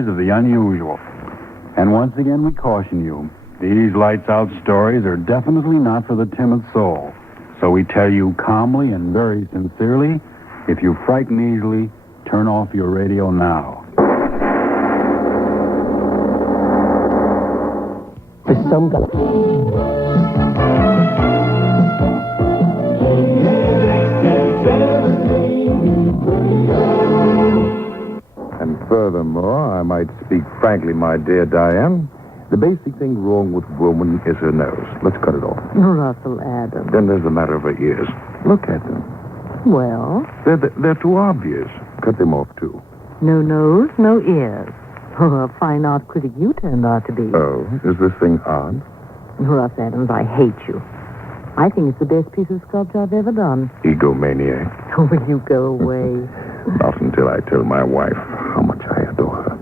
stories of the unusual. And once again, we caution you, these lights-out stories are definitely not for the timid soul. So we tell you calmly and very sincerely, if you frighten easily, turn off your radio now. There's some guy. And furthermore, I might speak frankly, my dear Diane, the basic thing wrong with woman is her nose. Let's cut it off. Russell Adams. Then there's the matter of her ears. Look at them. Well? They're too obvious. Cut them off, too. No nose, no ears. Oh, a fine art critic you turned out to be. Oh, is this thing odd? Russ Adams, I hate you. I think it's the best piece of sculpture I've ever done. Egomaniac. Oh, will you go away? Not until I tell my wife how much I adore her.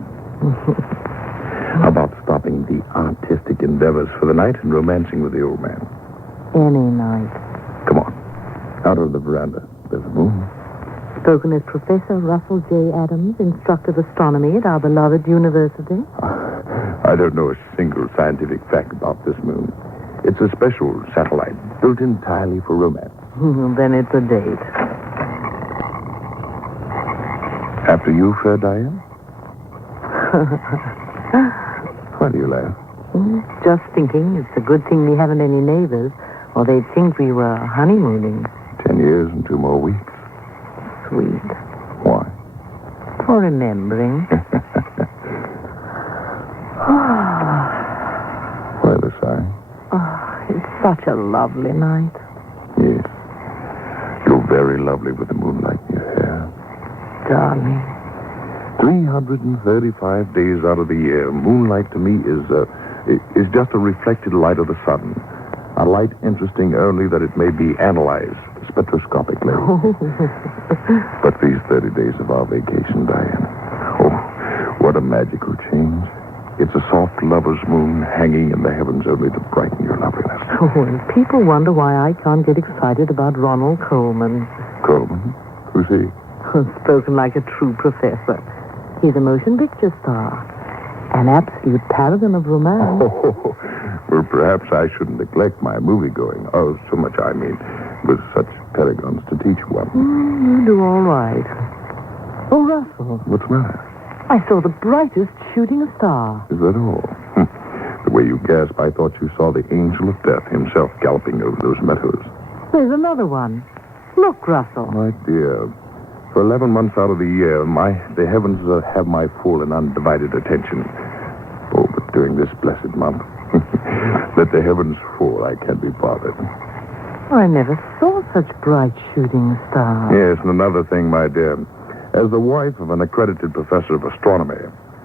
How about stopping the artistic endeavors for the night and romancing with the old man? Any night. Come on. Out of the veranda. There's a moon. Spoken as Professor Russell J. Adams, instructor of astronomy at our beloved university. I don't know a single scientific fact about this moon. It's a special satellite built entirely for romance. Then it's a date. After you, fair Diane? Why do you laugh? Just thinking it's a good thing we haven't any neighbors, or they'd think we were honeymooning. 10 years and 2 more weeks. Sweet. Why? For remembering. Why the sigh? Oh, it's such a lovely night. Yes. You're very lovely with the moonlight in your hair. Darling. 335 days out of the year, moonlight to me is just a reflected light of the sun. A light interesting only that it may be analyzed spectroscopically. But these 30 days of our vacation, Diane, oh, what a magical change. It's a soft lover's moon hanging in the heavens only to brighten your loveliness. Oh, and people wonder why I can't get excited about Ronald Coleman. Coleman? Who's he? Spoken like a true professor. He's a motion picture star. An absolute paragon of romance. Oh, well, perhaps I shouldn't neglect my movie-going. Oh, so much I mean, with such paragons to teach one. You do all right. Oh, Russell. What's the matter? I saw the brightest shooting star. Is that all? The way you gasp, I thought you saw the angel of death himself galloping over those meadows. There's another one. Look, Russell. My dear, for 11 months out of the year, the heavens have my full and undivided attention. Oh, but during this blessed month, let the heavens fall. I can't be bothered. I never saw such bright shooting stars. Yes, and another thing, my dear. As the wife of an accredited professor of astronomy,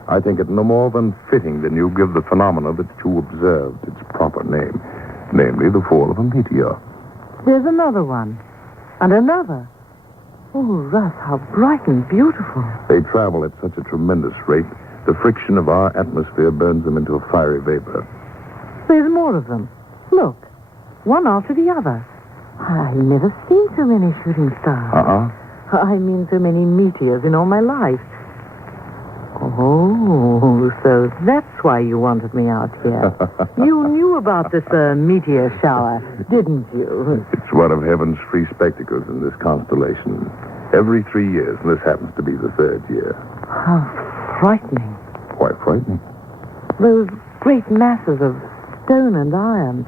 I think it no more than fitting that you give the phenomena that you observed its proper name, namely the fall of a meteor. There's another one. And another. Oh, Russ, how bright and beautiful. They travel at such a tremendous rate, the friction of our atmosphere burns them into a fiery vapor. There's more of them. Look, one after the other. I've never seen so many shooting stars. I mean so many meteors in all my life. Oh, so that's why you wanted me out here. You knew about this meteor shower, didn't you? It's one of heaven's free spectacles in this constellation. Every 3 years, and this happens to be the 3rd year. How frightening. Quite frightening. Those great masses of stone and iron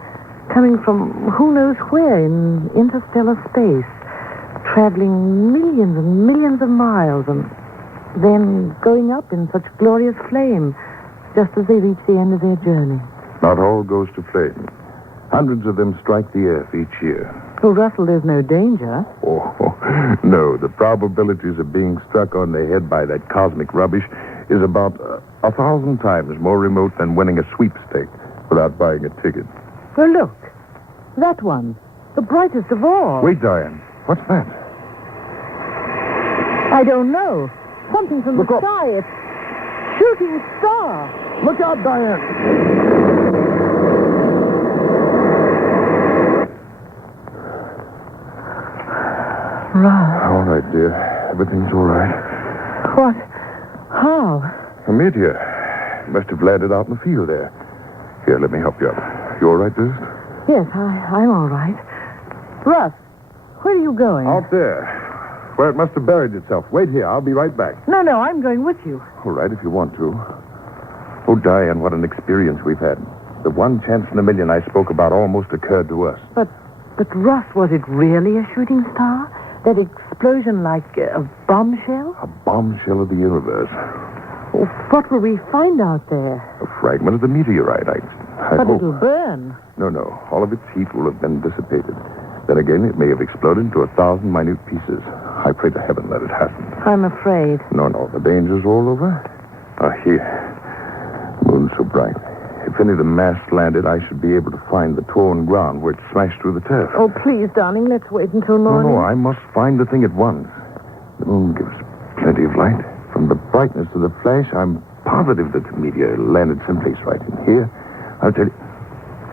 coming from who knows where in interstellar space, traveling millions and millions of miles and then going up in such glorious flame just as they reach the end of their journey. Not all goes to flame. Hundreds of them strike the earth each year. Well, Russell, there's no danger. Oh, no. The probabilities of being struck on the head by that cosmic rubbish is about 1,000 times more remote than winning a sweepstake without buying a ticket. Well, look. That one. The brightest of all. Wait, Diane. What's that? I don't know. Something from Look the up. sky. It's shooting star. Look out, Diane. Right. All right, dear. Everything's all right. What? How? A meteor. Must have landed out in the field there. Here, let me help you up. You all right, Liz? Yes, I'm all right. Russ, where are you going? Out there. Where it must have buried itself. Wait here. I'll be right back. No, I'm going with you. All right, if you want to. Oh, Diane, what an experience we've had. The one chance in a million I spoke about almost occurred to us. But Russ, was it really a shooting star? That explosion like a bombshell? A bombshell of the universe. Oh, what will we find out there? A fragment of the meteorite, I But hope. it'll burn. No. All of its heat will have been dissipated. Then again, it may have exploded into 1,000 minute pieces. I pray to heaven that it hasn't. I'm afraid. No. The danger's all over. Here. Moon's so bright. If any of the masts landed, I should be able to find the torn ground where it smashed through the turf. Oh, please, darling, let's wait until morning. No, I must find the thing at once. The moon gives plenty of light. From the brightness of the flash, I'm positive that the meteor landed someplace right in here. I'll tell you.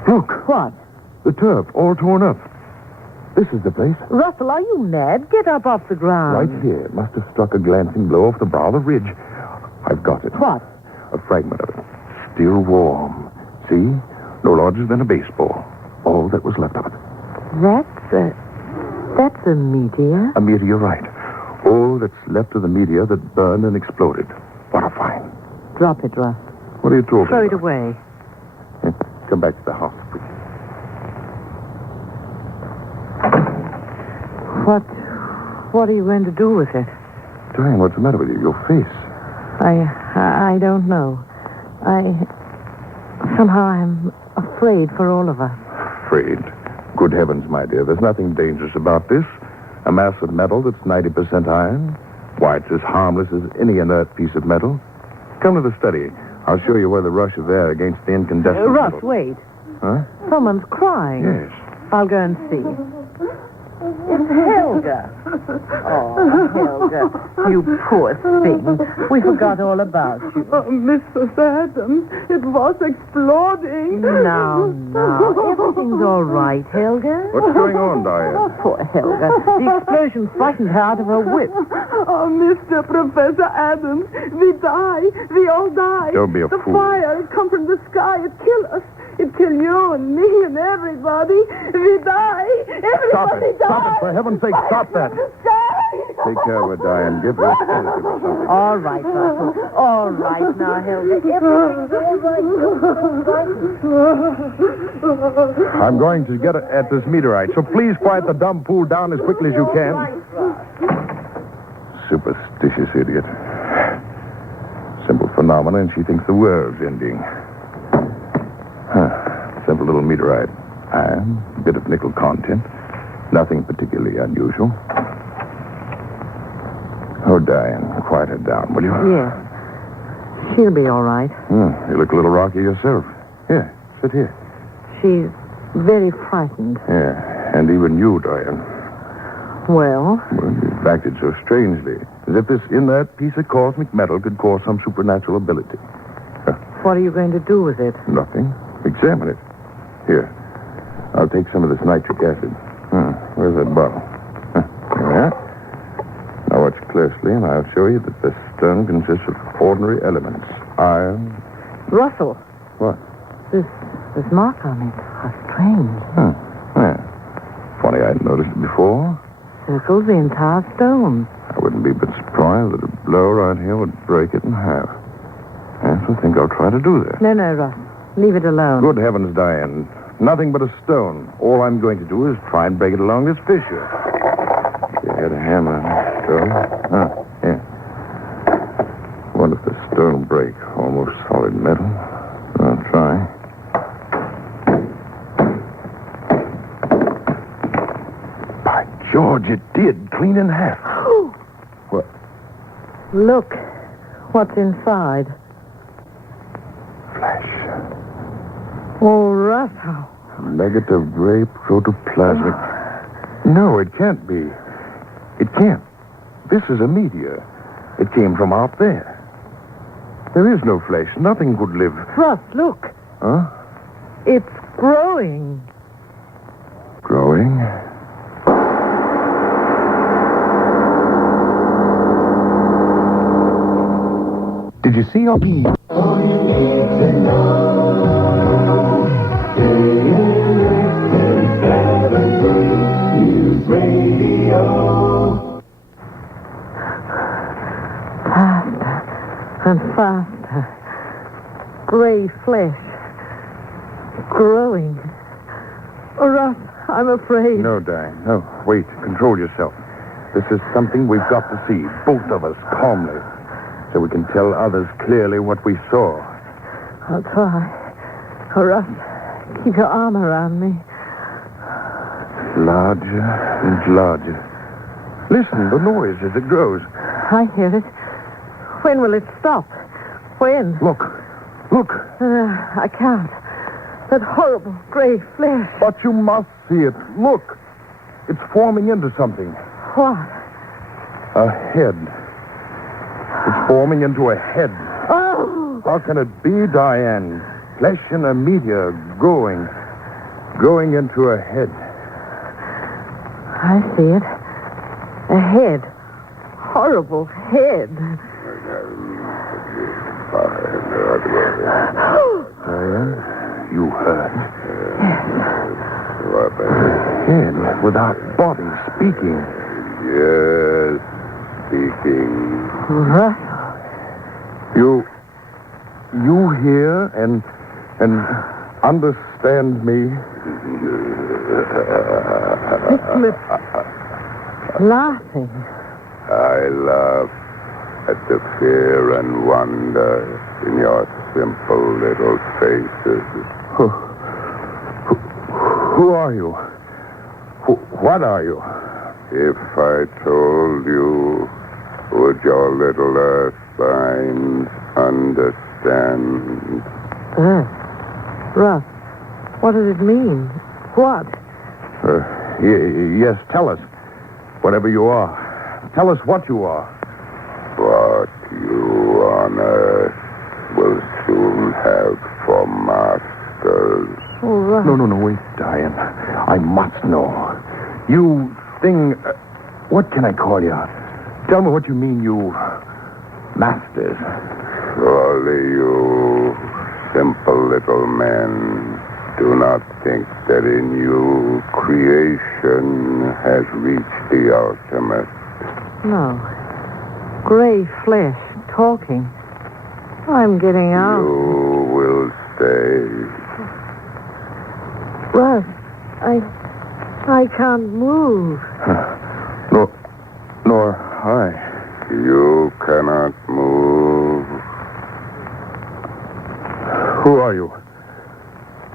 Look! What? The turf, all torn up. This is the place. Russell, are you mad? Get up off the ground. Right here. It must have struck a glancing blow off the brow of the ridge. I've got it. What? A fragment of it. Still warm. See? No larger than a baseball. All that was left of it. That's a meteor. A meteorite. All that's left of the meteor that burned and exploded. What a find. Drop it, Russ. What are you talking Throw it about? away. Come back to the house, please. What are you going to do with it? Diane, what's the matter with you? Your face. I don't know. Somehow I'm afraid for all of us. Afraid. Good heavens, my dear. There's nothing dangerous about this. A mass of metal that's 90% iron. Why, it's as harmless as any inert piece of metal. Come to the study. I'll show you where the rush of air against the incandescent Russ, metal... wait. Huh? Someone's crying. Yes. I'll go and see. It's Helga. Oh, Helga, you poor thing. We forgot all about you. Oh, Mrs. Adams, it was exploding. Now, everything's all right, Helga. What's going on, Diane? Poor Helga. The explosion frightened her out of her wits. Oh, Mr. Professor Adams, we die. We all die. Don't be a the fool. fire, it come from the sky. It kill us. It kill you and me and everybody. We die. Everybody dies. Stop it. For heaven's sake, stop that. Take care of her, Diane. Give her a sedative or something. All right, Russell. All right now, Helga. Everything's all right. I'm going to get at this meteorite, so please quiet the dumb fool down as quickly as you can. Superstitious idiot. Simple phenomena, and she thinks the world's ending. Simple little meteorite. Iron, a bit of nickel content. Nothing particularly unusual. Oh, Diane, quiet her down, will you? Yes. She'll be all right. You look a little rocky yourself. Here, sit here. She's very frightened. Yeah, and even you, Diane. Well, You've acted so strangely, as if this inert piece of cosmic metal could cause some supernatural ability. what are you going to do with it? Nothing. Examine it. Here, I'll take some of this nitric acid. Where's that bottle? Here we are. Now watch closely, and I'll show you that the stone consists of ordinary elements. Iron. Russell. What? This mark on it. How strange. Yeah. Funny I hadn't noticed it before. Circles the entire stone. I wouldn't be a bit surprised that a blow right here would break it in half. Yes, I think I'll try to do that. No, Russ. Leave it alone. Good heavens, Diane. Nothing but a stone. All I'm going to do is try and break it along this fissure. If you had a hammer on the stone. Yeah. Wonder if the stone will break. Almost solid metal. I'll try. By George, it did. Clean in half. What? Look. What's inside? Flash. Oh, Russ, how... Negative gray protoplasmic. No, it can't be. It can't. This is a meteor. It came from out there. There is no flesh. Nothing could live. Russ, look. Huh? It's growing. Growing. Did you see K.O.P. Faster and faster. Gray flesh. Growing. Oh, Russ, I'm afraid. No, Diane. No, wait. Control yourself. This is something we've got to see, both of us, calmly, so we can tell others clearly what we saw. I'll try. Oh, Russ, keep your arm around me. Larger and larger. Listen, the noise as it grows. I hear it. When will it stop? When? Look. I can't. That horrible gray flesh. But you must see it. Look. It's forming into something. What? A head. It's forming into a head. Oh! How can it be, Diane? Flesh in a meteor growing into a head. I see it. A head. Horrible head. Diane, you heard. A head without body speaking. Yes, speaking. Russ, You hear and understand me? laughing. I laugh at the fear and wonder in your simple little faces. Who are you? What are you? If I told you, would your little earth signs understand? Russ, what does it mean? What? Yes, tell us. Whatever you are. Tell us what you are. What you on earth will soon have for masters. Oh, Russ. No, wait, Diane. I must know. You thing... what can I call you? Tell me what you mean, you... masters. Surely you simple little men do not think that in you creation has reached the ultimate. No. Gray flesh talking. I'm getting out. You will stay. Russ, I can't move. Nor I. You cannot move. Who are you?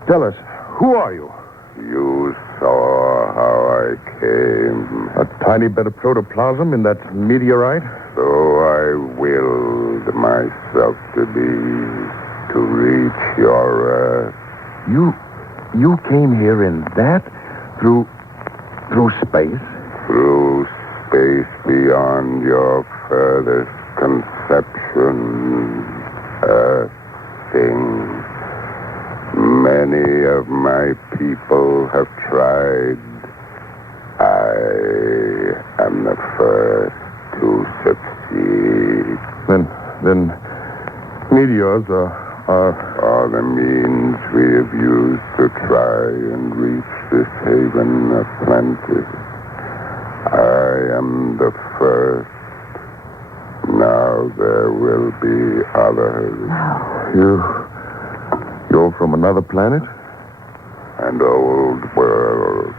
Tell us, who are you? You saw how I came. A tiny bit of protoplasm in that meteorite? So I willed myself to be, to reach your earth. You came here in that? Through space? Through space beyond your furthest conception. Earth things. Many of my people have tried. I am the first to succeed. Then meteors are the means we have used to try and reach this haven of plenty. I am the first. Now there will be others. You're from another planet? An old world.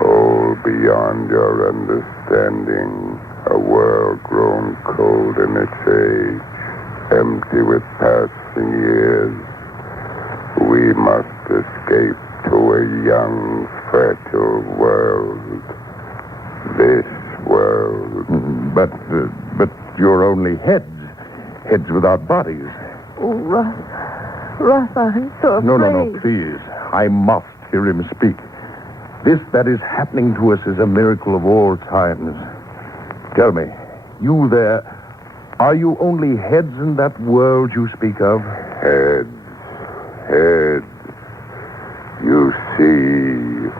Old beyond your understanding. A world grown cold in its age. Empty with passing years. We must escape to a young, fertile world. This world. But you're only heads. Heads without bodies. Oh, Russ, I'm so afraid. No, please. I must hear him speak. This that is happening to us is a miracle of all times. Tell me, you there, are you only heads in that world you speak of? Heads. You see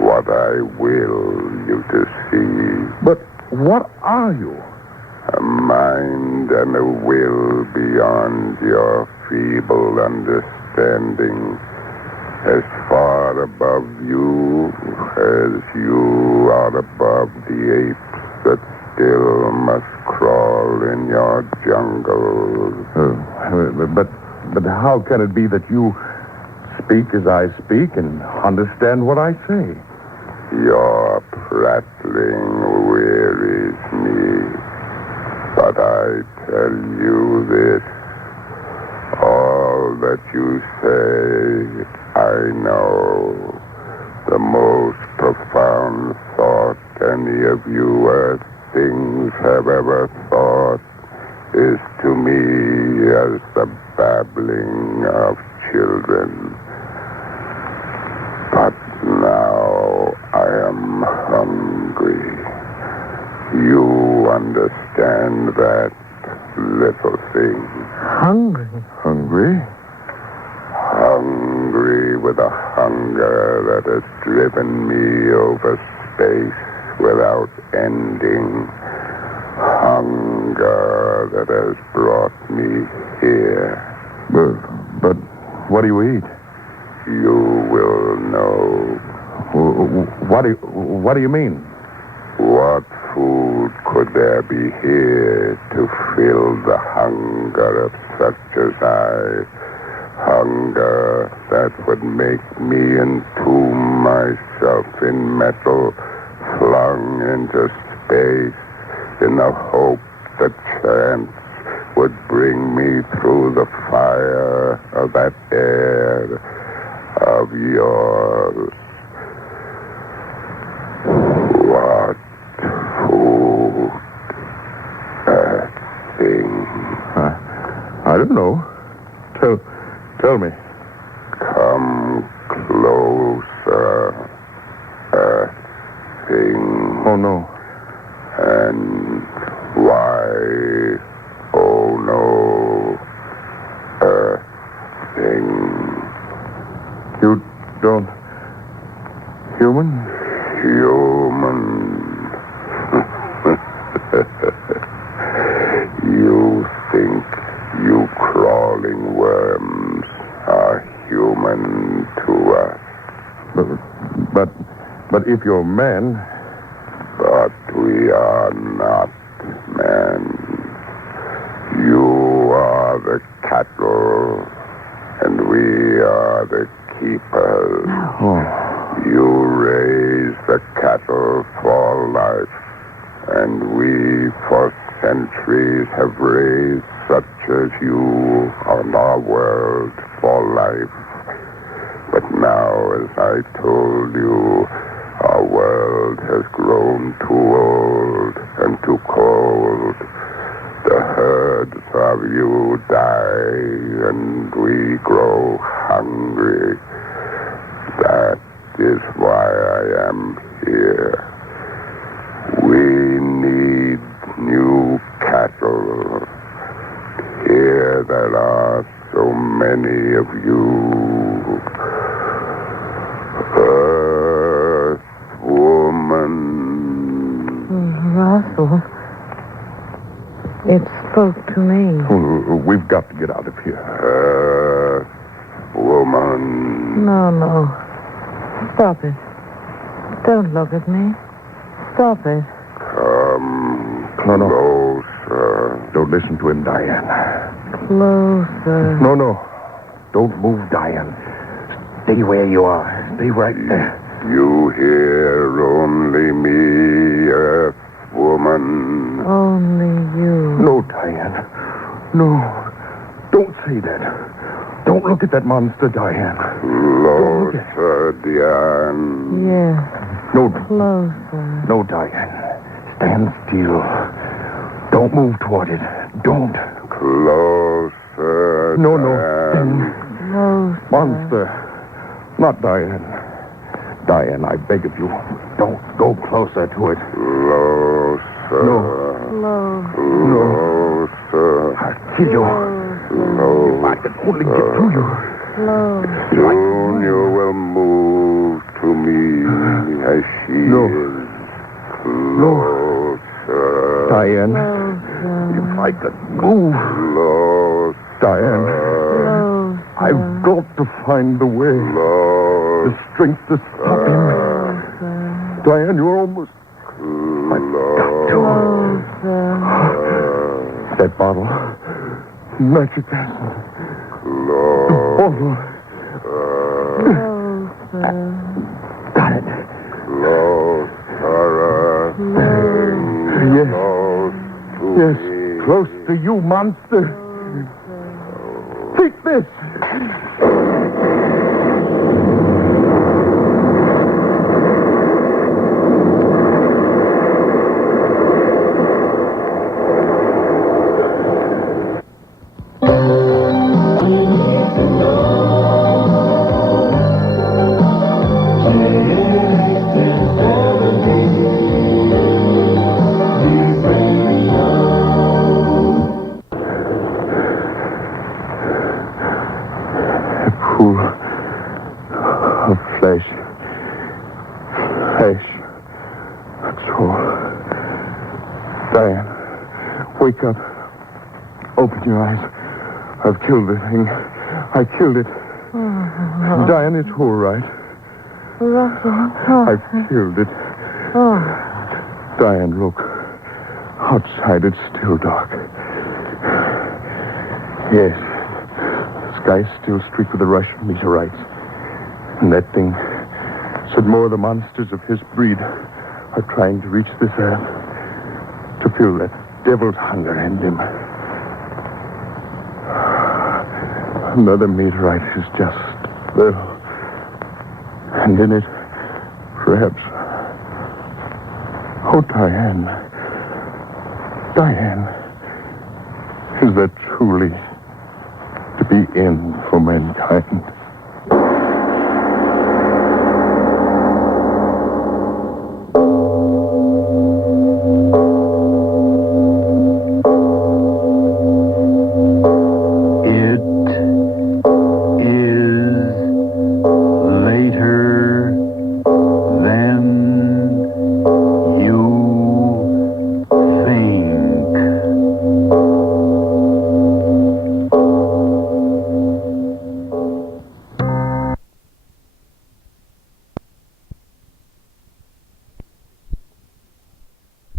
what I will you to see. But what are you? A mind and a will beyond your feeble understanding. As far above you as you are above the apes that still must crawl in your jungles. But how can it be that you speak as I speak and understand what I say? Your prattling wearies me, but I tell you this. All that you say, I know. The most profound thought any of you earth things have ever thought is to me as the babbling of children. But now I am hungry. You understand that little thing. Hungry? Hungry? Hungry with a hunger that has driven me over space without ending. Hunger that has brought me here. But what do you eat? You will know. What do you mean? What food could there be here to fill the hunger of such as I? Hunger that would make me entomb myself in metal, flung into space, in the hope that chance would bring me through the fire of that air of yours. What food? That thing. I don't know. Tell me. Come closer. Earth thing. Oh, no. And why? Oh, no. Earth thing. You don't... Human? Human. You think you crawling worms are human to us. But if you're men... But we are not men. You are the cattle, and we are the keepers. Oh. You raise the cattle for life, and we for centuries have raised such as you on our world for life. But now, as I told you, our world has grown too old and too cold. The herds of you die, and we grow hungry. That is why I am here. We need new cattle. Here there are so many of you. Earth woman. Russell. It spoke to me. We've got to get out of here. Earth woman. No. Stop it. Don't look at me. Stop it. Come No. closer. Don't listen to him, Diane. Closer. No. Don't move, Diane. Stay where you are. Stay right there. You hear only me, Earth woman. Only you. No, Diane. No. Don't say that. Don't look at that monster, Diane. Closer, Diane. Yes. No. Closer. No, Diane. Stand still. Don't move toward it. Don't. Closer, No. Diane. Closer. Monster. Not Diane. Diane, I beg of you, don't go closer to it. Closer. No. Closer. I'll kill you. If I could only get to you. Closer. Soon you will move to me as she No. is. Closer. Diane. Closer. I can move. Lost. Diane, I've got to find the way. The strength to stop him. Diane, you're almost... I've got to. That bottle. Magic acid. The bottle. Got it. Lost, Tara. Yes. Lost to Yes, me. close to you, monster. Take this. Pool of flesh. That's all. Diane, wake up. Open your eyes. I've killed the thing. I killed it. Diane, it's all right. I've killed it. Diane, look. Outside, it's still dark. Yes. Sky's still streaked with the rush of meteorites. And that thing said more of the monsters of his breed are trying to reach this earth to feel that devil's hunger in him. Another meteorite is just there. And in it, perhaps... Oh, Diane. Diane. Is that truly... to be in for mankind? It is later than you think.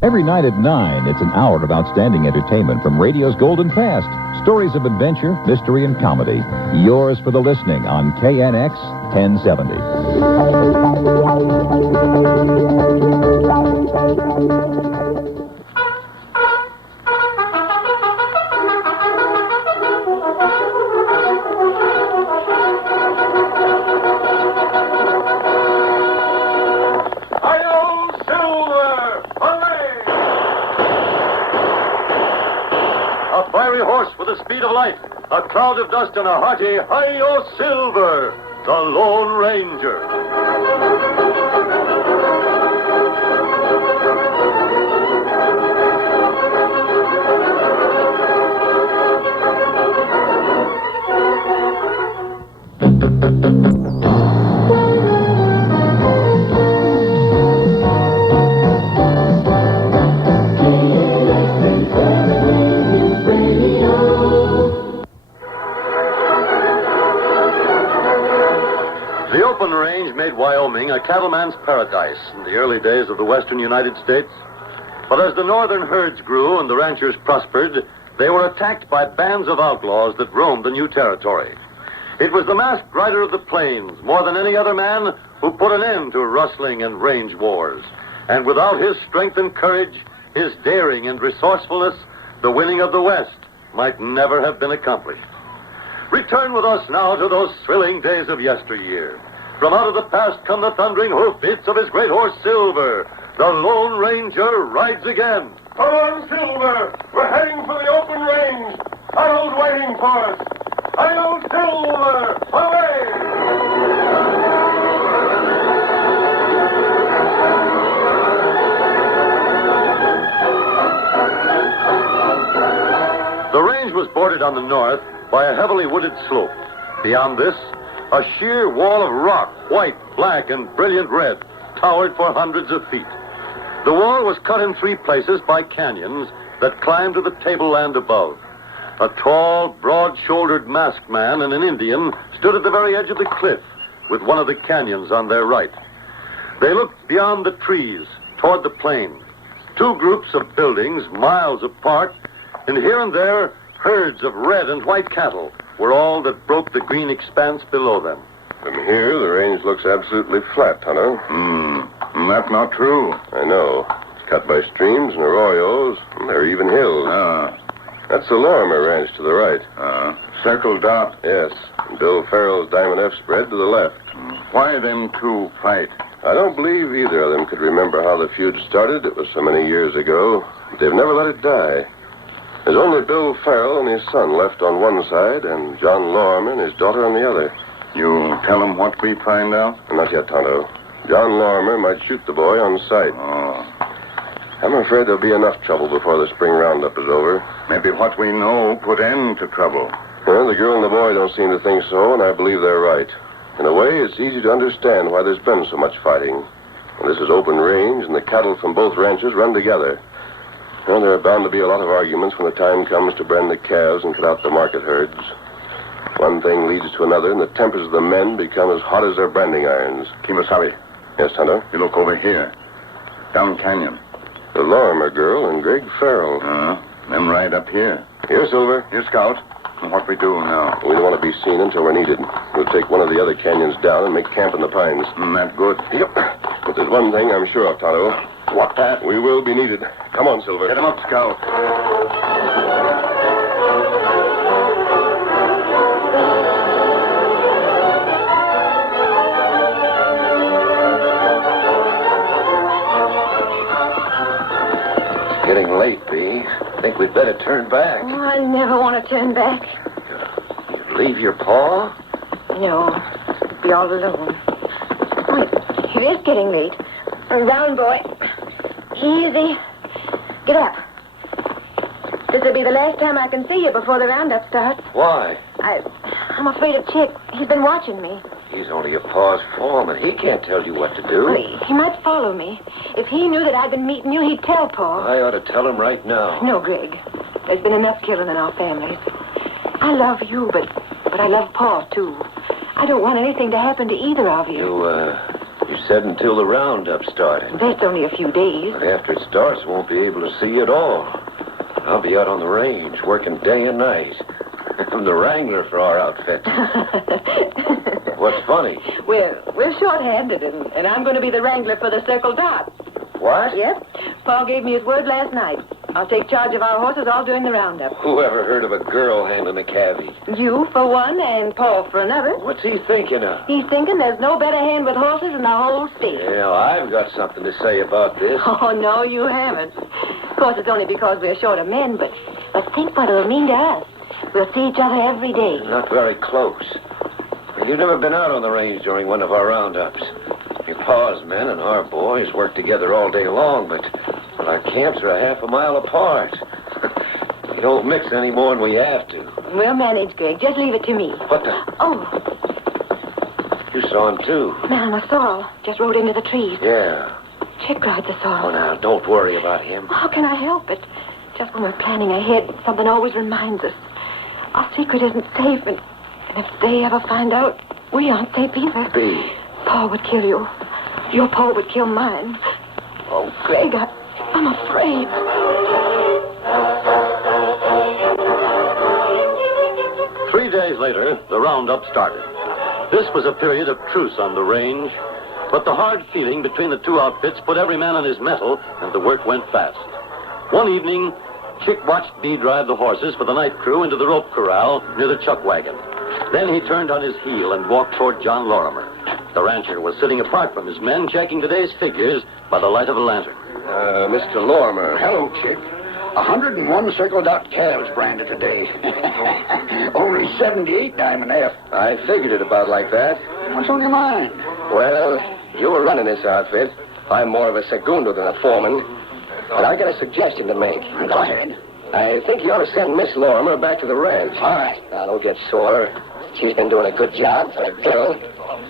Every night at 9, it's an hour of outstanding entertainment from radio's golden past. Stories of adventure, mystery, and comedy. Yours for the listening on KNX 1070. A fiery horse with the speed of light, a cloud of dust, and a hearty Hi-Yo Silver, the Lone Ranger. The open range made Wyoming a cattleman's paradise in the early days of the western United States. But as the northern herds grew and the ranchers prospered, they were attacked by bands of outlaws that roamed the new territory. It was the masked rider of the plains, more than any other man, who put an end to rustling and range wars. And without his strength and courage, his daring and resourcefulness, the winning of the West might never have been accomplished. Return with us now to those thrilling days of yesteryear. From out of the past come the thundering hoofbeats of his great horse, Silver. The Lone Ranger rides again. Come on, Silver. We're heading for the open range. Arnold waiting for us. Hi-Yo Silver, away! The range was bordered on the north by a heavily wooded slope. Beyond this, a sheer wall of rock, white, black, and brilliant red, towered for hundreds of feet. The wall was cut in three places by canyons, that climbed to the tableland above. A tall, broad-shouldered masked man and an Indian stood at the very edge of the cliff with one of the canyons on their right. They looked beyond the trees toward the plain. Two groups of buildings miles apart, and here and there herds of red and white cattle were all that broke the green expanse below them. From here, the range looks absolutely flat, Tonto. That's not true. I know. It's cut by streams and arroyos, and there are even hills. That's the Lorimer Ranch to the right. Circled out. Yes. And Bill Farrell's Diamond F spread to the left. Why them two fight? I don't believe either of them could remember how the feud started. It was so many years ago. They've never let it die. There's only Bill Farrell and his son left on one side, and John Lorimer and his daughter on the other. You tell them what we find out? Not yet, Tonto. John Lorimer might shoot the boy on sight. I'm afraid there'll be enough trouble before the spring roundup is over. Maybe what we know put end to trouble. Well, the girl and the boy don't seem to think so, and I believe they're right. In a way, it's easy to understand why there's been so much fighting. And this is open range, and the cattle from both ranches run together. Well, there are bound to be a lot of arguments when the time comes to brand the calves and cut out the market herds. One thing leads to another, and the tempers of the men become as hot as their branding irons. Kimasabi. Yes, Tonto? You look over here. Down canyon. The Lorimer girl and Greg Farrell. Them right up here. Here, Silver. You scout. And what we do now? We don't want to be seen until we're needed. We'll take one of the other canyons down and make camp in the pines. That good. Yep. But there's one thing I'm sure of, Tonto. What that? We will be needed. Come on, Silver. Get him up, Scout. It's getting late, Bee. I think we'd better turn back. Oh, I never want to turn back. You leave your paw? No, be all alone. Wait, it is getting late. Round, boy. Easy. Get up. This'll be the last time I can see you before the roundup starts. Why? I'm afraid of Chick. He's been watching me. He's only a paw's foreman. He can't tell you what to do. Well, he might follow me. If he knew that I'd been meeting you, he'd tell Paul. I ought to tell him right now. No, Greg. There's been enough killing in our families. I love you, but I love Paul, too. I don't want anything to happen to either of you. You said until the roundup started. That's only a few days. But after it starts, won't be able to see at all. I'll be out on the range, working day and night. I'm the wrangler for our outfit. What's funny? We're short-handed, and I'm going to be the wrangler for the Circle Dot. What? Yep. Paul gave me his word last night. I'll take charge of our horses all during the roundup. Who ever heard of a girl handling a cavvy? You for one, and Paul for another. What's he thinking of? He's thinking there's no better hand with horses in the whole state. Yeah, I've got something to say about this. Oh, no, you haven't. Of course, it's only because we're short of men, but think what it'll mean to us. We'll see each other every day. Not very close. You've never been out on the range during one of our roundups. Your pa's men and our boys work together all day long, but our camps are a half a mile apart. We don't mix any more than we have to. We'll manage, Greg. Just leave it to me. What the? Oh. You saw him, too. Man, I saw. Just rode into the trees. Yeah. Chick rides us all. Oh, now, don't worry about him. How can I help it? Just when we're planning ahead, something always reminds us. Our secret isn't safe, and if they ever find out, we aren't safe either. Bee. Paul would kill you. Your Paul would kill mine. Oh, Greg, I'm afraid. 3 days later, the roundup started. This was a period of truce on the range, but the hard feeling between the two outfits put every man on his mettle, and the work went fast. One evening, Chick watched Bee drive the horses for the night crew into the rope corral near the chuck wagon. Then he turned on his heel and walked toward John Lorimer. The rancher was sitting apart from his men, checking today's figures by the light of a lantern. Mr. Lorimer. Hello, Chick. 101 Circle Dot calves branded today. Only 78 Diamond F. I figured it about like that. What's on your mind? Well, you were running this outfit. I'm more of a segundo than a foreman. But I got a suggestion to make. Go ahead. I think you ought to send Miss Lorimer back to the ranch. All right. Now, don't get sore. She's been doing a good job for a girl.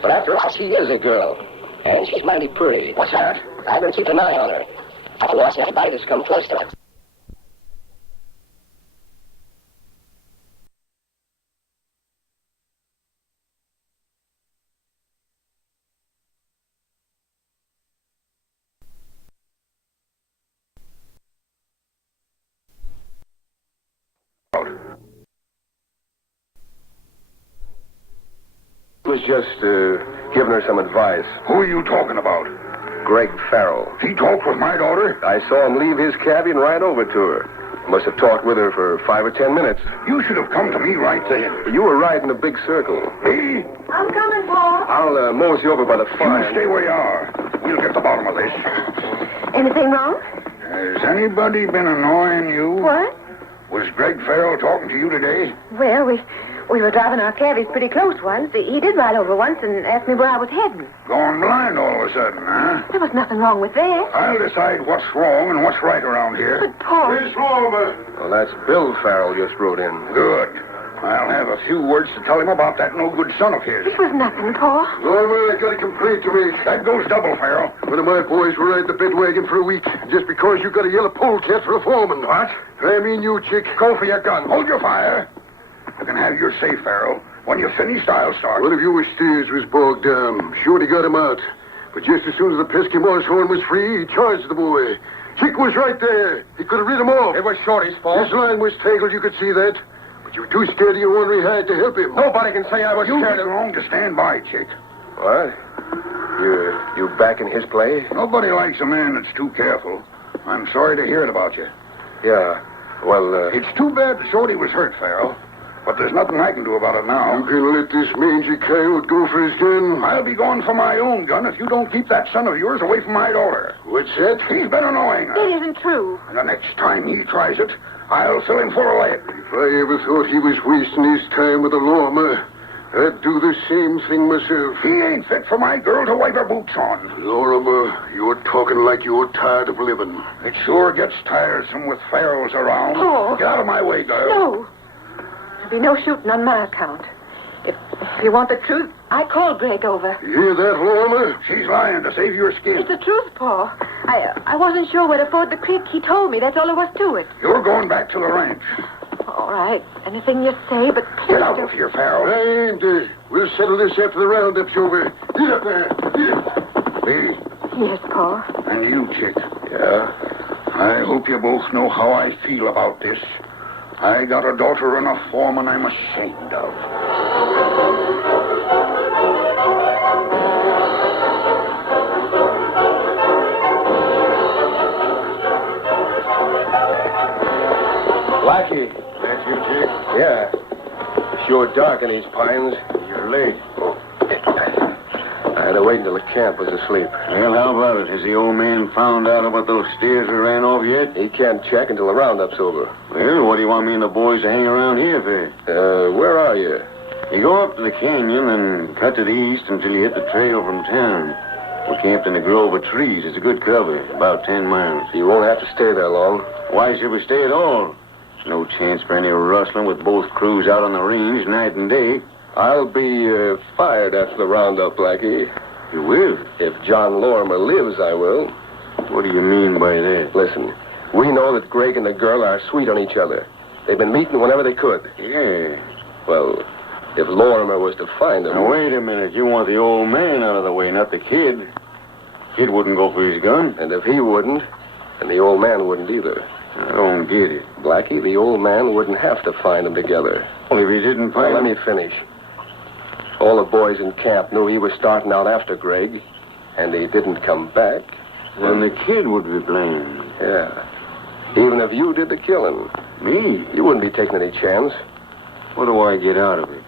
But after all, she is a girl. And she's mighty pretty. What's that? I've been keeping an eye on her. I've lost everybody that's come close to her. was just giving her some advice. Who are you talking about? Greg Farrell. He talked with my daughter? I saw him leave his cabin and ride over to her. Must have talked with her for 5 or 10 minutes. You should have come to me right then. You were riding a big circle. Hey, I'm coming, Paul. I'll mosey over by the fire. you stay where you are. We'll get to the bottom of this. Anything wrong? Has anybody been annoying you? What? Was Greg Farrell talking to you today? Well, we were driving our cabbies pretty close once. He did ride over once and asked me where I was heading. Going blind all of a sudden, huh? There was nothing wrong with that. I'll decide what's wrong and what's right around here. But, Paul... Well, that's Bill Farrell just rode in. Good. I'll have a few words to tell him about that no-good son of his. This was nothing, Paul. Norma, I got a complaint to make. That goes double, Farrell. One of my boys were riding the bed wagon for a week just because you got a yellow polecat for a foreman. What? I mean you, chick. Go for your gun. Hold your fire. You can have your say, Farrell. When you're finished, I'll start. One of your steers was bogged down. Shorty got him out. But just as soon as the pesky moss horn was free, he charged the boy. Chick was right there. He could have rid him off. It was Shorty's fault. His line was tangled, you could see that. But you were too scared of your ornery hide to help him. Nobody can say I was scared. You're wrong to stand by, Chick. What? You back in his play? Nobody likes a man that's too careful. I'm sorry to hear it about you. Yeah. Well, It's too bad that Shorty was hurt, Farrell. But there's nothing I can do about it now. you can let this mangy coyote go for his gun. I'll be going for my own gun if you don't keep that son of yours away from my daughter. What's that? He's been annoying her. It isn't true. And the next time he tries it, I'll fill him full of lead. If I ever thought he was wasting his time with a lawman, I'd do the same thing myself. He ain't fit for my girl to wipe her boots on. Lorimer, you're talking like you're tired of living. It sure gets tiresome with Farrells around. Oh. Get out of my way, girl. No. There'll be no shooting on my account. If you want the truth, I called Greg over. You hear that, Lorimer? She's lying to save your skin. It's the truth, Paul. I wasn't sure where to ford the creek. He told me. That's all there was to it. You're going back to the ranch. All right. Anything you say, but please Get out don't... with your Farrell. I ain't. We'll settle this after the roundup's over. Get up there. Get up. Lee, Yes, Paul. and you, Chick. Yeah? I hope you both know how I feel about this. I got a daughter and a foreman I'm ashamed of. Blackie. That's you, Chick? Yeah. Sure dark in these pines. You're late. I had to wait until the camp was asleep. Well, how about it? Has the old man found out about those steers that ran off yet? He can't check until the roundup's over. Well, what do you want me and the boys to hang around here for? Where are you? You go up to the canyon and cut to the east until you hit the trail from town. We're camped in a grove of trees. It's a good cover, about 10 miles. You won't have to stay there long. Why should we stay at all? There's no chance for any rustling with both crews out on the range night and day. I'll be fired after the roundup, Blackie. You will? If John Lorimer lives, I will. What do you mean by that? Listen, we know that Greg and the girl are sweet on each other. They've been meeting whenever they could. Yeah. Well, if Lorimer was to find them... Now, wait a minute. You want the old man out of the way, not the kid. Kid wouldn't go for his gun. And if he wouldn't, then the old man wouldn't either. I don't get it. Blackie, the old man wouldn't have to find them together. Well, if he didn't find Now, let me finish. All the boys in camp knew he was starting out after Greg, and he didn't come back. Then the kid would be blamed. Yeah. Even if you did the killing. Me? You wouldn't be taking any chance. What do I get out of it?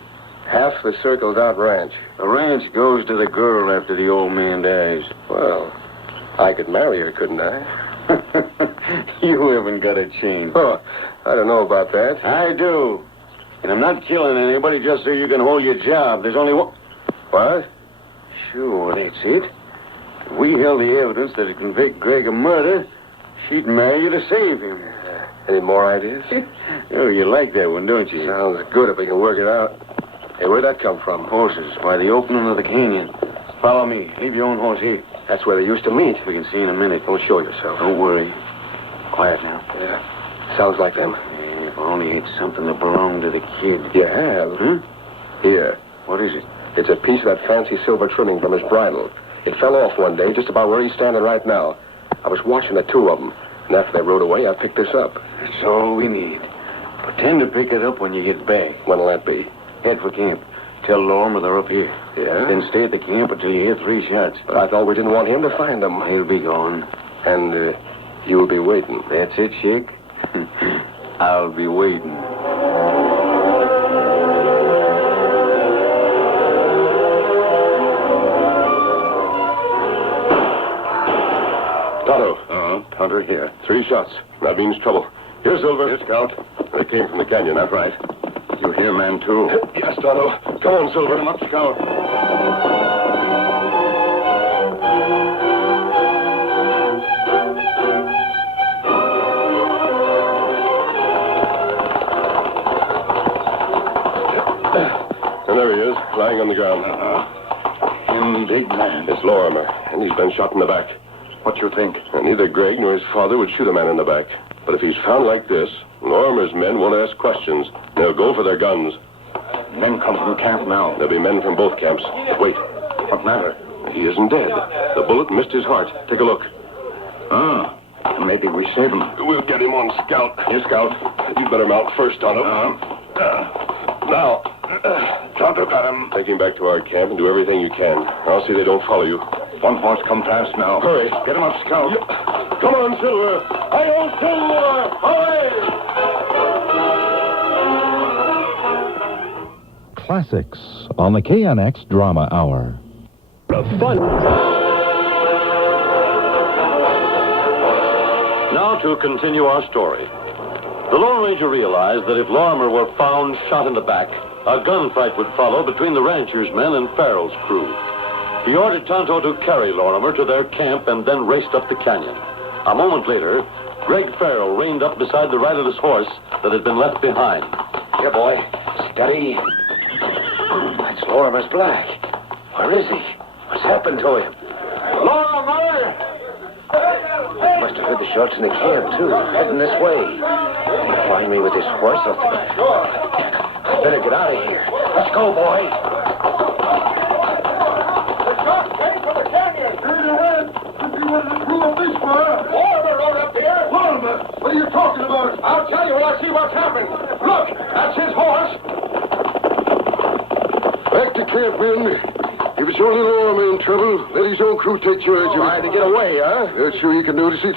Half the circled out ranch. The ranch goes to the girl after the old man dies. Well, I could marry her, couldn't I? You haven't got a chance. Oh, I don't know about that. I do. And I'm not killing anybody just so you can hold your job. There's only one... What? Sure, that's it. If we held the evidence that it convict Greg of murder, she'd marry you to save him. Any more ideas? Oh, you like that one, don't you? Sounds good if we can work it out. Hey, where'd that come from? Horses, by the opening of the canyon. Follow me. Leave your own horse here. That's where they used to meet. We can see in a minute. Don't show yourself. Don't worry. Quiet now. Yeah. Sounds like them. Yeah, if I only had something that belonged to the kid. You have? Here. What is it? It's a piece of that fancy silver trimming from his bridle. It fell off one day, just about where he's standing right now. I was watching the two of them, and after they rode away, I picked this up. That's all we need. Pretend to pick it up when you get back. When'll that be? Head for camp. Tell Lormer they're up here. Yeah? Then stay at the camp until you hear 3 shots. But I thought we didn't want him to find them. He'll be gone. And you'll be waiting. That's it, Chick. I'll be waiting. Tonto. Hunter here. 3 shots. That means trouble. Here, Silver. Here, Scout. They came from the canyon. That's right. You hear, man, too? Yes, Tonto. Come on, Silver. Come up, Scout. And there he is, lying on the ground. Big man. It's Lorimer, and he's been shot in the back. What you think? And neither Greg nor his father would shoot a man in the back. But if he's found like this, Lorimer's men won't ask questions. They'll go for their guns. Men come from camp now. There'll be men from both camps. Wait. What matter? He isn't dead. The bullet missed his heart. Take a look. Maybe we save him. We'll get him on Scout. Here, Scout. You better mount first, Tonto. Now, Tonto got him. Take him back to our camp and do everything you can. I'll see they don't follow you. One horse come past now. Hurry. Get him up, Scout. Come on, Silver. Hi-yo, Silver! Hurry! Classics on the KNX Drama Hour. The fun. Now to continue our story. The Lone Ranger realized that if Lorimer were found shot in the back, a gunfight would follow between the rancher's men and Farrell's crew. He ordered Tonto to carry Lorimer to their camp and then raced up the canyon. A moment later, Greg Farrell reined up beside the riderless horse that had been left behind. Here, boy. Steady. That's Lorimer's black. Where is he? What's happened to him? Lorimer! Must have heard the shots in the camp, too. Heading this way. He'll find me with this horse. I better get out of here. Let's go, boy. What are you talking about? I'll tell you when I see what's happened. Look, that's his horse. Back to camp, men. If it's your little Lorimer in trouble, let his own crew take charge of it. Trying to get away, huh? Not sure you can notice it.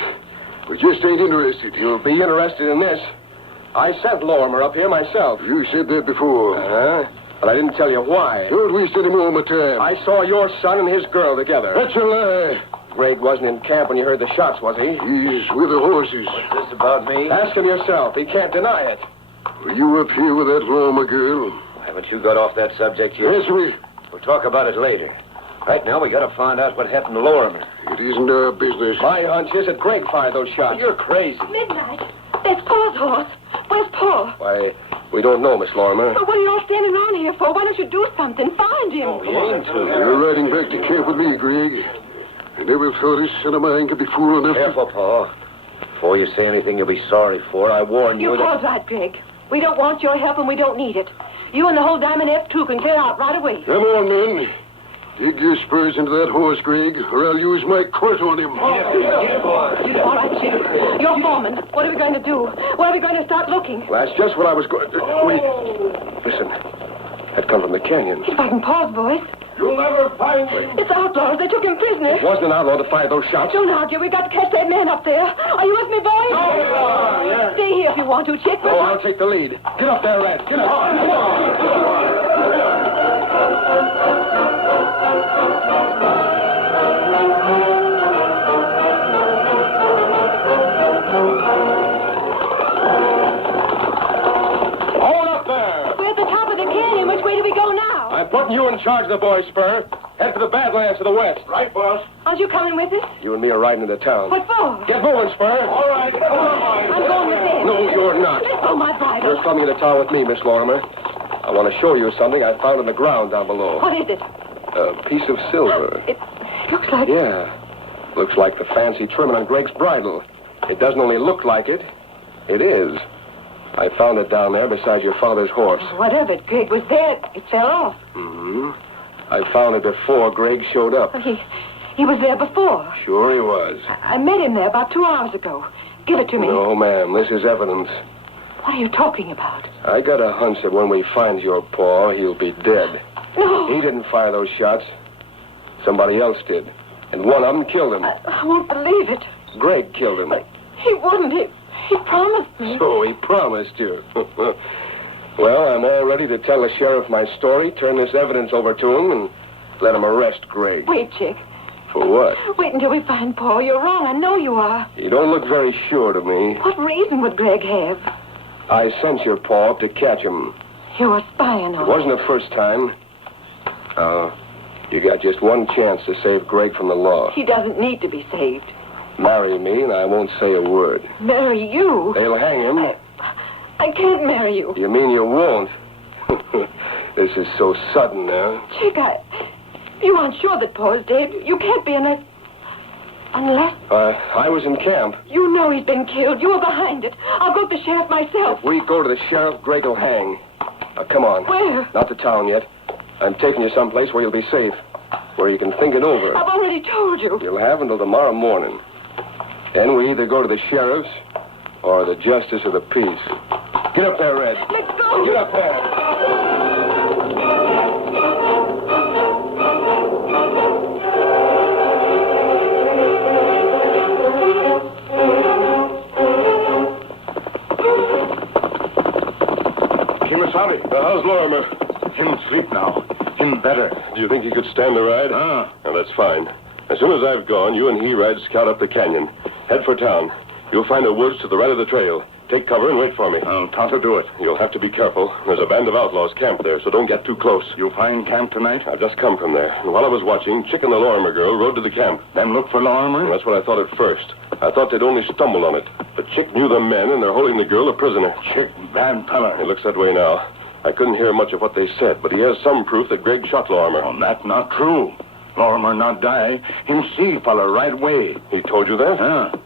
We just ain't interested. You'll be interested in this. I sent Lorimer up here myself. You said that before. But I didn't tell you why. Don't waste any more of my time. I saw your son and his girl together. That's a lie. Greg wasn't in camp when you heard the shots, was he? He's with the horses. What's this about me? Ask him yourself. He can't deny it. Were you up here with that Lorimer girl? Haven't you got off that subject yet? Answer me. We'll talk about it later. Right now, we got to find out what happened to Lorimer. It isn't our business. My hunch is that Greg fired those shots. You're crazy. Midnight. That's Paul's horse. Where's Paul? Why, we don't know, Miss Lorimer. But what are you all standing around here for? Why don't you do something? Find him. We aim to. You're riding back to camp with me, Greg. I never thought this son of mine could be fool enough. Careful, Paul. Before you say anything you'll be sorry for, I warn you Paul's right, Greg. We don't want your help and we don't need it. You and the whole Diamond F2 can clear out right away. Come on, men. Dig your spurs into that horse, Greg, or I'll use my quirt on him. All right, Chip. You're foreman. What are we going to do? Where are we going to start looking? Well, that's just what I was going to... Wait. Listen. That comes from the canyon. It's fucking Paul's voice. You'll never find me. It's outlaws. They took him prisoner. It wasn't an outlaw to fire those shots. Don't argue. We've got to catch that man up there. Are you with me, boys? Yeah. Stay here if you want to, Chip. Oh, I'll take the lead. Get up there, lad. Get up. Come Hold up there. We're at the top of the canyon. Which way do we go now? I'm putting you in charge of the boys, Spur. Head for the Badlands to the west. Right, boss. Aren't you coming with us? You and me are riding into town. What for? Get moving, Spur. All right. Come on. I'm going with them. No, you're not. Let go my bridle. You're coming into town with me, Miss Lorimer. I want to show you something I found in the ground down below. What is it? A piece of silver. It looks like... Yeah. Looks like the fancy trimming on Greg's bridle. It doesn't only look like it. It is. I found it down there beside your father's horse. What of it? Greg was there. It fell off. Mm-hmm. I found it before Greg showed up. He was there before. Sure he was. I met him there about 2 hours ago. Give it to me. No, ma'am. This is evidence. What are you talking about? I got a hunch that when we find your paw, he'll be dead. No. He didn't fire those shots. Somebody else did. And one of them killed him. I won't believe it. Greg killed him. He wouldn't. He promised me. So he promised you. Well, I'm all ready to tell the sheriff my story, turn this evidence over to him, and let him arrest Greg. Wait, Chick. For what? Wait until we find Paul. You're wrong. I know you are. You don't look very sure to me. What reason would Greg have? I sent your paw up to catch him. You were spying on It him. wasn't the first time. You got just one chance to save Greg from the law. He doesn't need to be saved. Marry me, and I won't say a word. Marry you? They'll hang him. I can't marry you. You mean you won't? This is so sudden now. Chick, you aren't sure that Paul's dead. You can't be unless... I was in camp. You know he's been killed. You were behind it. I'll go to the sheriff myself. If we go to the sheriff, Greg will hang. Now, come on. Where? Not to town yet. I'm taking you someplace where you'll be safe. Where you can think it over. I've already told you. You'll have until tomorrow morning. Then we either go to the sheriff's or the justice of the peace. Get up there, Red. Let's go. Get up there. Kimasabi. How's Lorimer? Him sleep now. Him better. Do you think he could stand the ride? Now, that's fine. As soon as I've gone, you and he ride scout up the canyon. Head for town. You'll find the woods to the right of the trail. Take cover and wait for me. I'll Tonto do it. You'll have to be careful. There's a band of outlaws camped there, so don't get too close. You find camp tonight? I've just come from there. And while I was watching, Chick and the Lorimer girl rode to the camp. Then look for Lorimer? That's what I thought at first. I thought they'd only stumbled on it. But Chick knew the men, and they're holding the girl a prisoner. Chick, bad fella. It looks that way now. I couldn't hear much of what they said, but he has some proof that Greg shot Lorimer. Oh, that's not true. Lorimer not die. Him see fella right way. He told you that?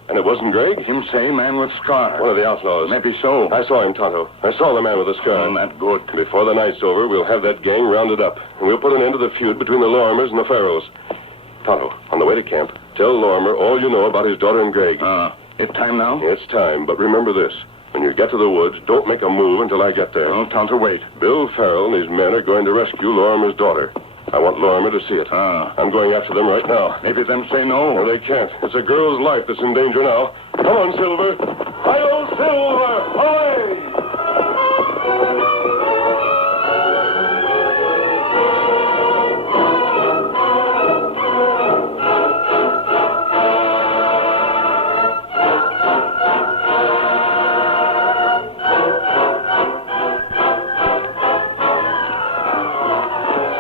And it wasn't Greg? Him say man with scar. One of the outlaws. Maybe so. I saw him, Tonto. I saw the man with the scar. Oh, that good. Before the night's over, we'll have that gang rounded up. And we'll put an end to the feud between the Lorimers and the Farrells. Tonto, on the way to camp, tell Lorimer all you know about his daughter and Greg. It's time now? It's time, but remember this. When you get to the woods, don't make a move until I get there. Oh, Tonto, wait. Bill Farrell and his men are going to rescue Lorimer's daughter. I want Lorimer to see it. I'm going after them right now. Maybe them say no. No, they can't. It's a girl's life that's in danger now. Come on, Silver. Hi-yo, Silver!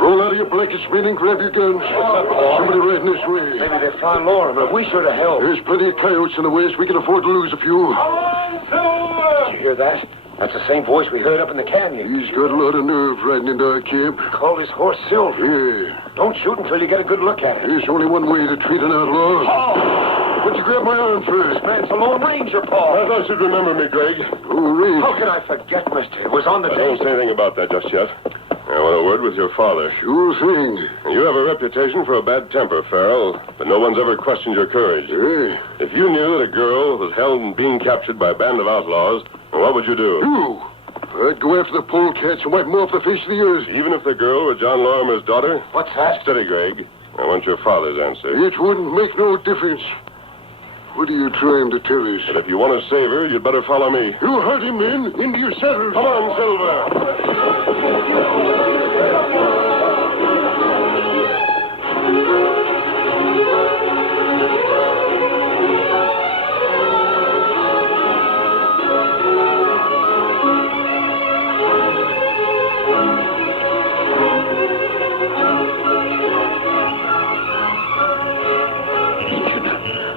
Roll out of your blankets, men, and grab your guns. Somebody riding this way. Maybe they found Lorimer. We should have helped. There's plenty of coyotes in the west. We can afford to lose a few. Did you hear that? That's the same voice we heard up in the canyon. He's got a lot of nerve riding into our camp. Called his horse Silver. Yeah. Don't shoot until you get a good look at it. There's only one way to treat an outlaw. Why'd you grab my arm first? Man's a Lone Ranger, Paul. I thought you'd remember me, Greg. Oh, really? How can I forget, mister? It was on the I day. don't say anything about that just yet. I want a word with your father. Sure thing. You have a reputation for a bad temper, Farrell, but no one's ever questioned your courage. Yeah. If you knew that a girl was held and being captured by a band of outlaws, what would you do? You? I'd go after the polecats and wipe them off the face of the earth. Even if the girl were John Lorimer's daughter? What's that? Steady, Greg. I want your father's answer. It wouldn't make no difference. What are you trying to tell us? But if you want to save her, you'd better follow me. You heard him, men. Into your saddles. Come on, Silver.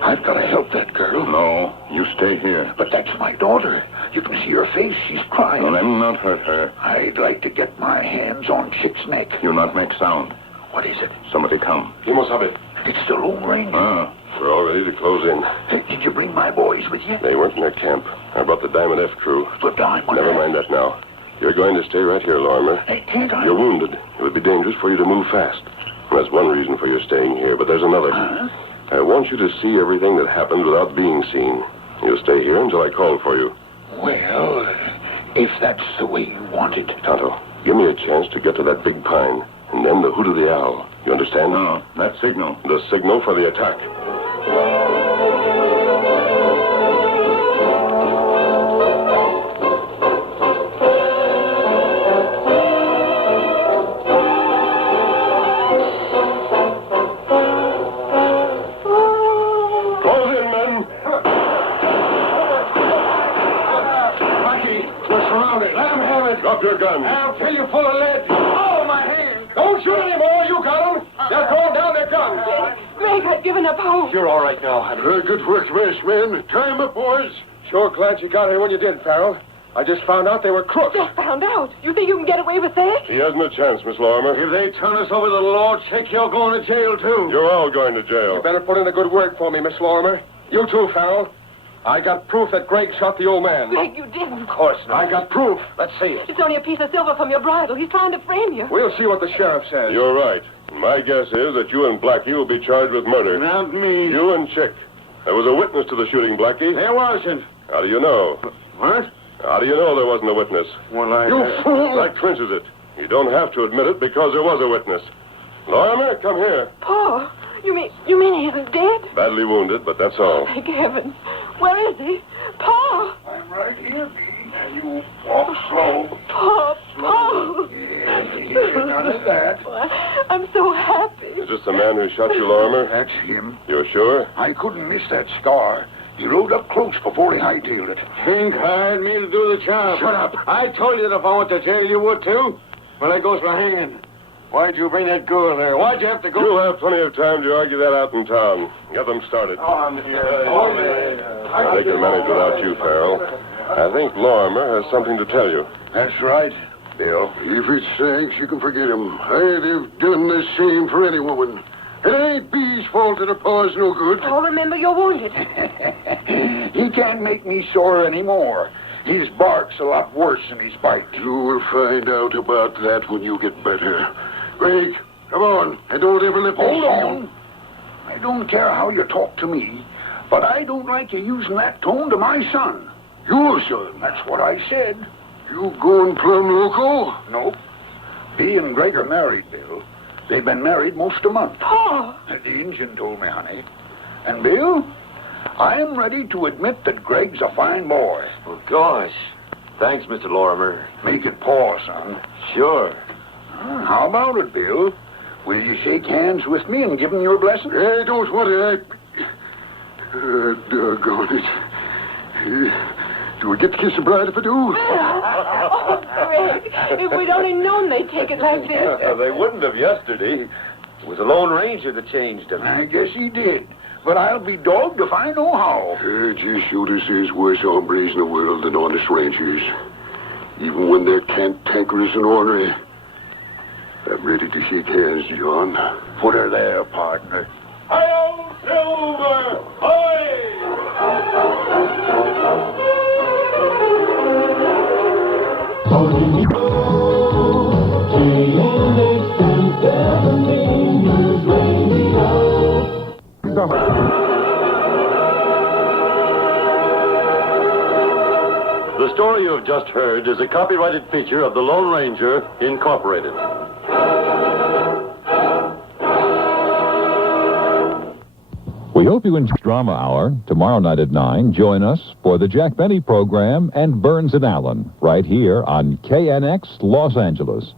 I've got to help that girl. No, you stay here. But that's my daughter. You can see her face. She's crying. Well, then not hurt her. I'd like to get my hands on Chick's neck. You not make sound. What is it? Somebody come. You must have it. It's the Lone Ranger. We're all ready to close in. Hey, did you bring my boys with you? They weren't in their camp. I brought the Diamond F crew. The Diamond Never F? mind that now. You're going to stay right here, Lorimer. Hey, can't I? You're wounded. It would be dangerous for you to move fast. That's one reason for your staying here, but there's another. I want you to see everything that happened without being seen. You'll stay here until I call for you. Well, if that's the way you want it. Tonto, give me a chance to get to that big pine, and then the hoot of the owl. You understand? No, that signal. The signal for the attack. Close in, men. Blackie, we're surrounded. Let him have it. Drop your gun. I'll kill you full of lead. Oh, my hand. Don't shoot anymore. You got him. They're throwing down their guns. Greg had given up hope. You're all right now, honey. Good work, Masked Man. Tie him up, boys. Sure glad you got here when you did, Farrell. I just found out they were crooks. Just found out. You think you can get away with that? He hasn't a chance, Miss Lorimer. If they turn us over to the law, Chick, you're going to jail, too. You're all going to jail. You better put in a good word for me, Miss Lorimer. You too, Farrell. I got proof that Greg shot the old man. Greg, you didn't. Of course not. I got proof. Let's see it. It's only a piece of silver from your bridle. He's trying to frame you. We'll see what the sheriff says. You're right. My guess is that you and Blackie will be charged with murder. Not me. You and Chick. There was a witness to the shooting, Blackie. There wasn't. How do you know? What? How do you know there wasn't a witness? Well, You fool! That clinches it. You don't have to admit it because there was a witness. Lorimer, come here. Paul, you mean he isn't dead? Badly wounded, but that's all. Thank heaven. Where is he? Paul! I'm right here, Bee. And you walk slow. Paul! None of that. I'm so happy. Is this the man who shot you, Lorimer? That's him. You're sure? I couldn't miss that scar. He rode up close before he hightailed it. Fink hired me to do the job. Shut up. I told you that if I went to jail, you would too. Well, that goes for hanging. Why'd you bring that girl there? Why'd you have to go? You'll have plenty of time to argue that out in town. Get them started. On here. They can manage without you, Farrell. I think Lorimer has something to tell you. That's right, Bill. If it's thanks, you can forget him. I'd have done the same for any woman. It ain't Bee's fault that her paw's no good. Paul, remember you're wounded. He can't make me sore anymore. His bark's a lot worse than his bite. You will find out about that when you get better. Greg, come on, and don't ever let me Hold see on. you. I don't care how you talk to me, but I don't like you using that tone to my son. Your son? That's what I said. You going plumb loco? Nope. He and Greg are married, Bill. They've been married most a month. Paul! The engine told me, honey. And, Bill, I'm ready to admit that Greg's a fine boy. Well, gosh. Thanks, Mr. Lorimer. Make it paw, son. Sure. How about it, Bill? Will you shake hands with me and give him your blessing? I don't want to. Doggone it. Do I get to kiss the bride if I do? Oh, Greg, if we'd only known they'd take it like this. They wouldn't have yesterday. It was the Lone Ranger that changed him. I guess he did. But I'll be dogged if I know how. Just shooters is worse hombres in the world than honest rangers. Even when they're cantankerous and ornery. I'm ready to shake hands, John. Put her there, partner. Hi-yo, Silver! Hi! The story you have just heard is a copyrighted feature of the Lone Ranger, Incorporated. We hope you enjoy Drama Hour. Tomorrow night at 9, join us for the Jack Benny program and Burns and Allen, right here on KNX Los Angeles.